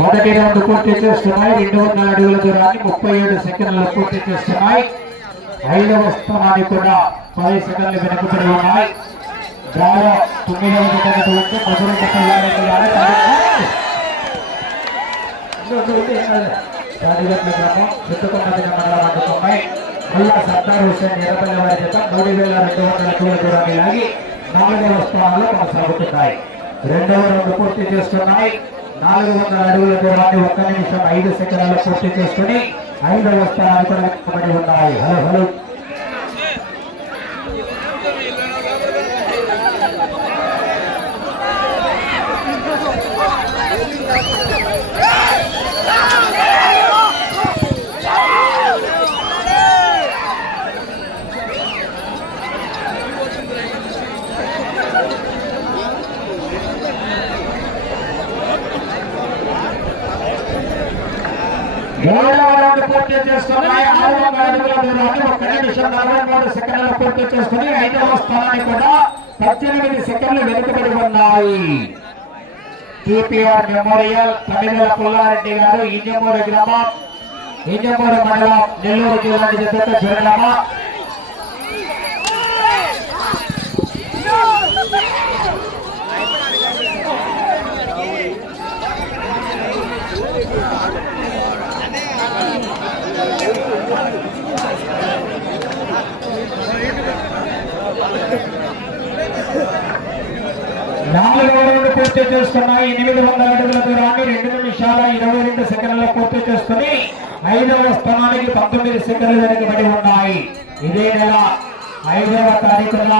మొదటి రౌండ్ పూర్తి చేస్తున్నాయి. రెండు వందల అడుగుల దూరాన్ని ముప్పై ఏడు సెకండ్లు పూర్తి చేస్తున్నాయి. ఐదవ స్థానాన్ని కూడా పది సెకండ్లు వెనుకబడి ఉన్నాయి. డ్రాలో తొమ్మిదవ సెకండ్ మధుర రాజగట్ల సర్దార్ హుసేన్ వారి మూడు వేల రెండు వందల అడుగుల దూరాన్ని లాగి నాలుగవ స్థానంలో కొనసాగుతున్నాయి. రెండవ రౌండ్ పూర్తి చేస్తున్నాయి నాలుగు వందల అడుగుల దూరాన్ని ఒక్క నిమిషం ఐదు సెకండ్లలో పూర్తి చేసుకుని ఐదవ స్థానాన్ని కూడా ఉన్నాయి. హలో హలో మూడవ రౌండ్ పూర్తి చేసుకున్నాయి ఆరు వందల అడుగుల దూరాన్ని ఒక్క నిమిషం నలభై మూడు సెకండ్లు పూర్తి చేసుకుని ఐదవ స్థానాన్ని కూడా పద్దెనిమిది సెకండ్లు వెనుకబడి ఉన్నాయి. టీపీఆర్ మెమోరియల్ తమిళ పుల్లారెడ్డి గారు ఇంజమూరు గ్రామం ఇంజమూరు మండలం నెల్లూరు జిల్లా జత చిరునామా నాలుగవ రౌండ్ పూర్తి చేస్తున్నాయి ఎనిమిది వందల అడుగుల దూరాన్ని రెండు నిమిషాల ఇరవై రెండు సెకండ్లలో పూర్తి చేసుకుని ఐదవ స్థానానికి పంతొమ్మిది సెకండ్లు వెనుకబడి ఉన్నాయి. ఇదే నెల ఐదవ తారీఖున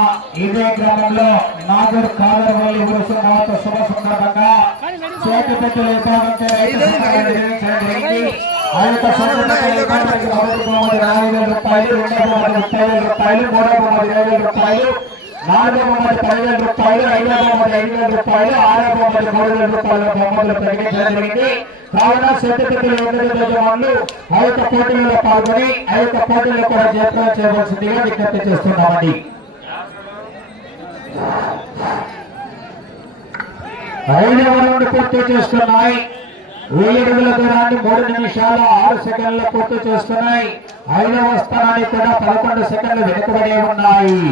ఇదే గ్రామంలో నాగూర్ కాదరవల్లి ఊరుసుమాత శుభ సందర్భంగా చేతిపెట్టులు ఏర్పాటు రూపాయలు రెండవ రూపాయలు మూడవ రూపాయలు. నాలుగు బహుమతి పదివేల రూపాయలు ఐదు బహుమతి ఐదు వేల రూపాయలు ఆరు బహుమతి మూడు వేల రూపాయల బొమ్మలు ప్రకటించడం జరిగింది. కావున సెంటిపెట్టుల యజమానులు ఆ యొక్క పోటీల్లో పాల్గొని ఆ యొక్క పోటీల్లో కూడా జయప్రదం చేయవలసిందిగా విజ్ఞప్తి చేస్తున్నామండి. ఐదవ రౌండ్ పూర్తి చేస్తున్నాయి వెయ్యి అడుగుల దూరాన్ని మూడు నిమిషాలు ఆరు సెకండ్లు పూర్తి చేస్తున్నాయి. ఐదవ స్థానాన్ని కూడా పదకొండు సెకండ్లు వెనుకబడి ఉన్నాయి.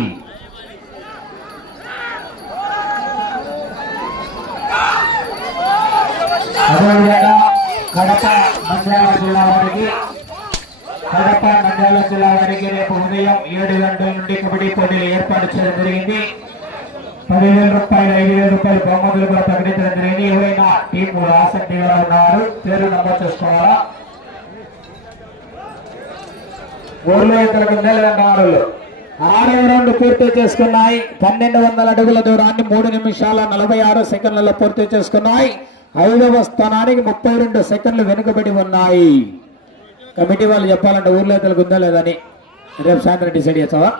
అదేవిధంగా కడప మండ్యాల జిల్లా వారికి కడప మండ్యాల జిల్లా వారికి రేపు ఉదయం ఏడు గంటల నుండి కబడ్డీ పోటీలు ఏర్పాటు చేయడం జరిగింది. పదివేల రూపాయలు ఐదు వేల రూపాయలు బహుమతులు కూడా ప్రకటించడం జరిగింది. ఎవరైనా టీం ఆసక్తిగా ఉన్నారు పేరు నమోదు చేసుకోవాలా? ఊర్లో ఇద్దరు కుందేలు ఆరవ రౌండ్ పూర్తి చేసుకున్నాయి. పన్నెండు వందల అడుగుల దూరాన్ని మూడు నిమిషాల నలభై ఆరు సెకండ్లలో పూర్తి చేసుకున్నాయి. ఐదవ స్థానానికి ముప్పై రెండు సెకండ్లు వెనుకబడి ఉన్నాయి. కమిటీ వాళ్ళు చెప్పాలంటే ఊర్లో ఇద్దరు ఉందా లేదని రేపు సాయంత్రం డిసైడ్ చేస్తావా?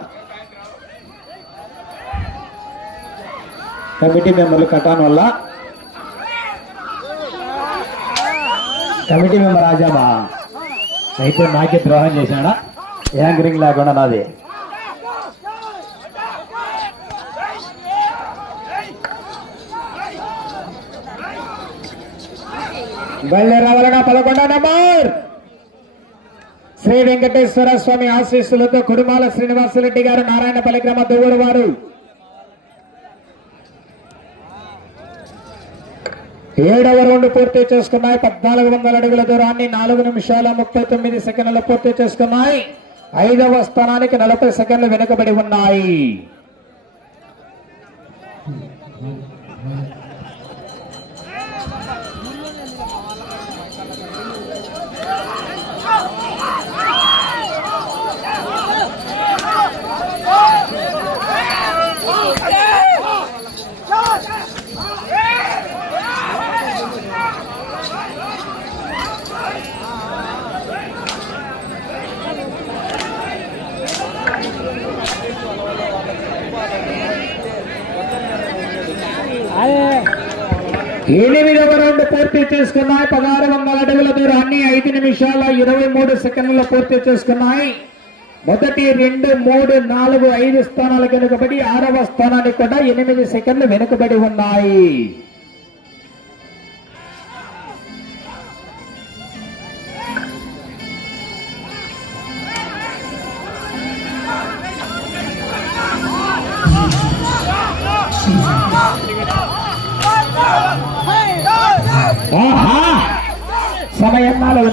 కమిటీ మెంబర్లు కట్టాను వల్ల. కమిటీ మెంబర్ రాజామా. అయితే నాకే ద్రోహం చేశాడా? యాంకరింగ్ లేకుండా నాది. బయలుదేరావాలన్నా పదకొండో నంబర్. శ్రీ వెంకటేశ్వర స్వామి ఆశీస్సులతో కుడుమాల శ్రీనివాసరెడ్డి గారు నారాయణ గ్రామ దువ్వూరు వారు. ఏడవ రౌండ్ పూర్తి చేసుకున్నాయి. పద్నాలుగు వందల అడుగుల దూరాన్ని నాలుగు నిమిషాల ముప్పై తొమ్మిది సెకండ్లు పూర్తి చేసుకున్నాయి. ఐదవ స్థానానికి నలభై సెకండ్లు వెనుకబడి ఉన్నాయి. ఎనిమిదవ రౌండ్ రౌండ్ పూర్తి చేసుకున్నాయి. పదహారు వందల అడుగుల దూరాన్ని ఐదు నిమిషాల ఇరవై మూడు సెకండ్లు పూర్తి చేసుకున్నాయి. మొదటి రెండు మూడు నాలుగు ఐదు స్థానాలు వెనుకబడి ఆరవ స్థానానికి కూడా ఎనిమిది సెకండ్లు వెనుకబడి ఉన్నాయి.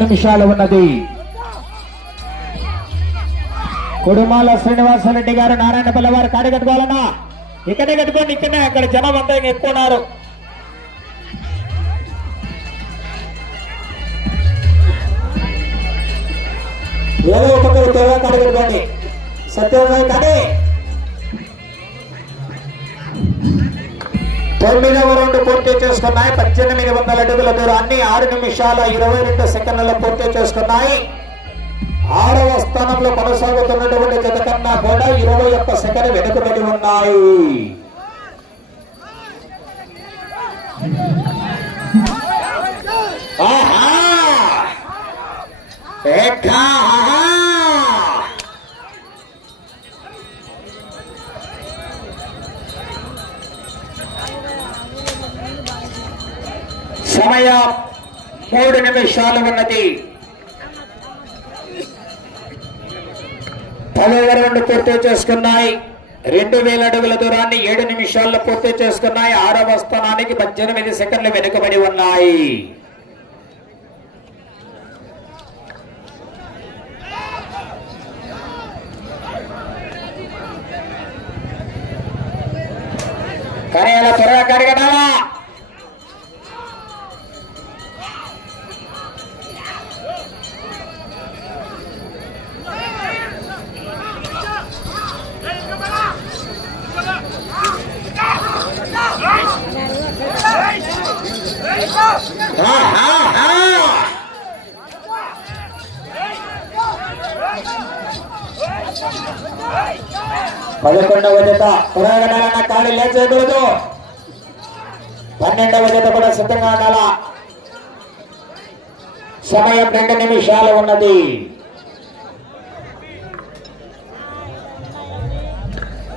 నిమిషాలు ఉన్నది. కుడుమాల శ్రీనివాసరెడ్డి గారు నారాయణపల్లి పిల్లవారు కాడి కట్టుకోవాలన్నా? ఇక్కడే కట్టుకోండి ఇక్కడనే అక్కడ జనం అంతా ఎక్కువ ఉన్నారు. ఏదో ఒక కాడి కట్టుకోండి. సత్యం కానీ తొమ్మిదవ రౌండ్ పూర్తి చేసుకున్నాయి. పద్దెనిమిది వందల అడుగుల దూరాన్ని ఆరు నిమిషాల ఇరవై రెండు సెకండ్లలో పూర్తి చేసుకున్నాయి. ఆరవ స్థానంలో కొనసాగుతున్నటువంటి జత కన్నా కూడా ఇరవై ఒక్క సెకండ్ వెనుకబడి ఉన్నాయి. ఆహా! సమయం మూడు నిమిషాలు ఉన్నది. పదవ రౌండ్ పూర్తి చేసుకున్నాయి. రెండు వేల అడుగుల దూరాన్ని ఏడు నిమిషాల్లో పూర్తి చేసుకున్నాయి. ఆరవ స్థానానికి పద్దెనిమిది సెకండ్లు వెనుకబడి ఉన్నాయి. కానీ అలా త్వరగా కడగడాలా పదకొండవ జత త్వరగా ఖాళీ లేచేయకూడదు పన్నెండవ జత కూడా సిద్ధంగా ఉండాల? సమయం రెండు నిమిషాలు ఉన్నది.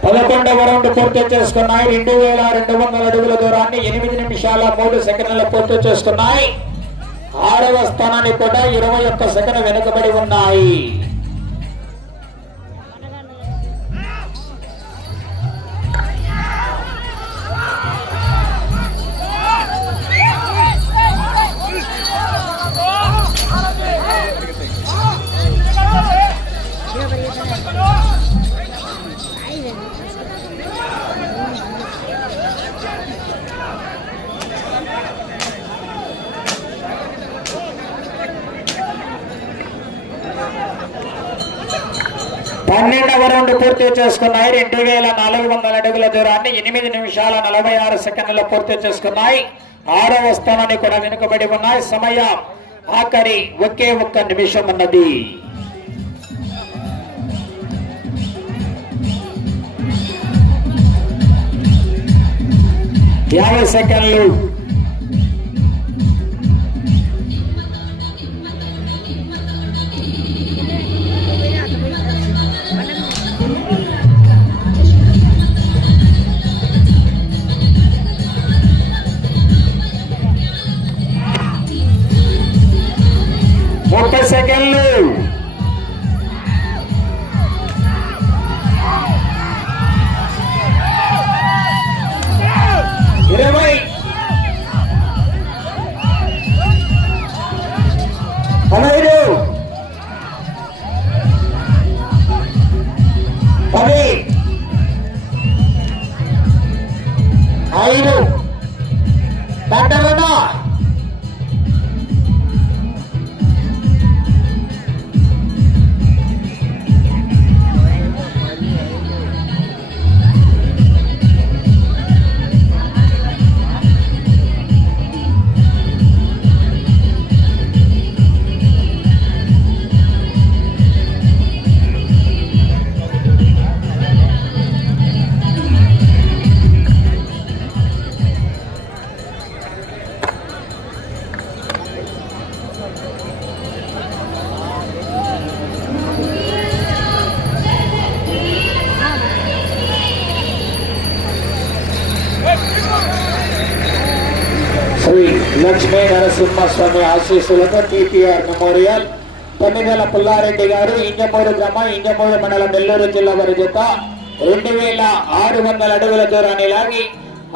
పదకొండవ రౌండ్ పూర్తి చేసుకున్నాయి. రెండు వేల రెండు వందల అడుగుల దూరాన్ని ఎనిమిది నిమిషాల మూడు సెకండ్ల పూర్తి చేసుకున్నాయి. ఆరవ స్థానాన్ని కూడా ఇరవై ఒక్క సెకండ్ వెనుకబడి ఉన్నాయి. పన్నెండవ రౌండ్ పూర్తి చేసుకున్నాయి. రెండు వేల నాలుగు వందల అడుగుల దూరాన్ని ఎనిమిది నిమిషాల నలభై ఆరు సెకండ్ల పూర్తి చేసుకున్నాయి. ఆరవ స్థానాన్ని కూడా వెనుకబడి ఉన్నాయి. సమయం ఆఖరి ఒకే ఒక్క నిమిషం ఉన్నది. యాభై సెకండ్లు నరసింహస్వామి ఆశీస్సులతో టీపీఆర్ మెమోరియల్. తొమ్మిదేల పుల్లారెడ్డి గారు ఇంజమూరు గ్రామ ఇంజమూరు మండలం నెల్లూరు జిల్లా వారి జత రెండు వేల ఆరు వందల అడుగుల దూరాన్ని లాగి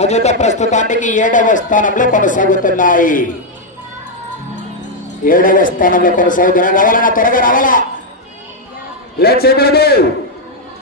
ఆ జత ప్రస్తుతానికి ఏడవ స్థానంలో కొనసాగుతున్నాయి. ఏడవ స్థానంలో కొనసాగుతున్నాయి. రావాలన్నా త్వరగా రావాలా? లేదు చేయకూడదు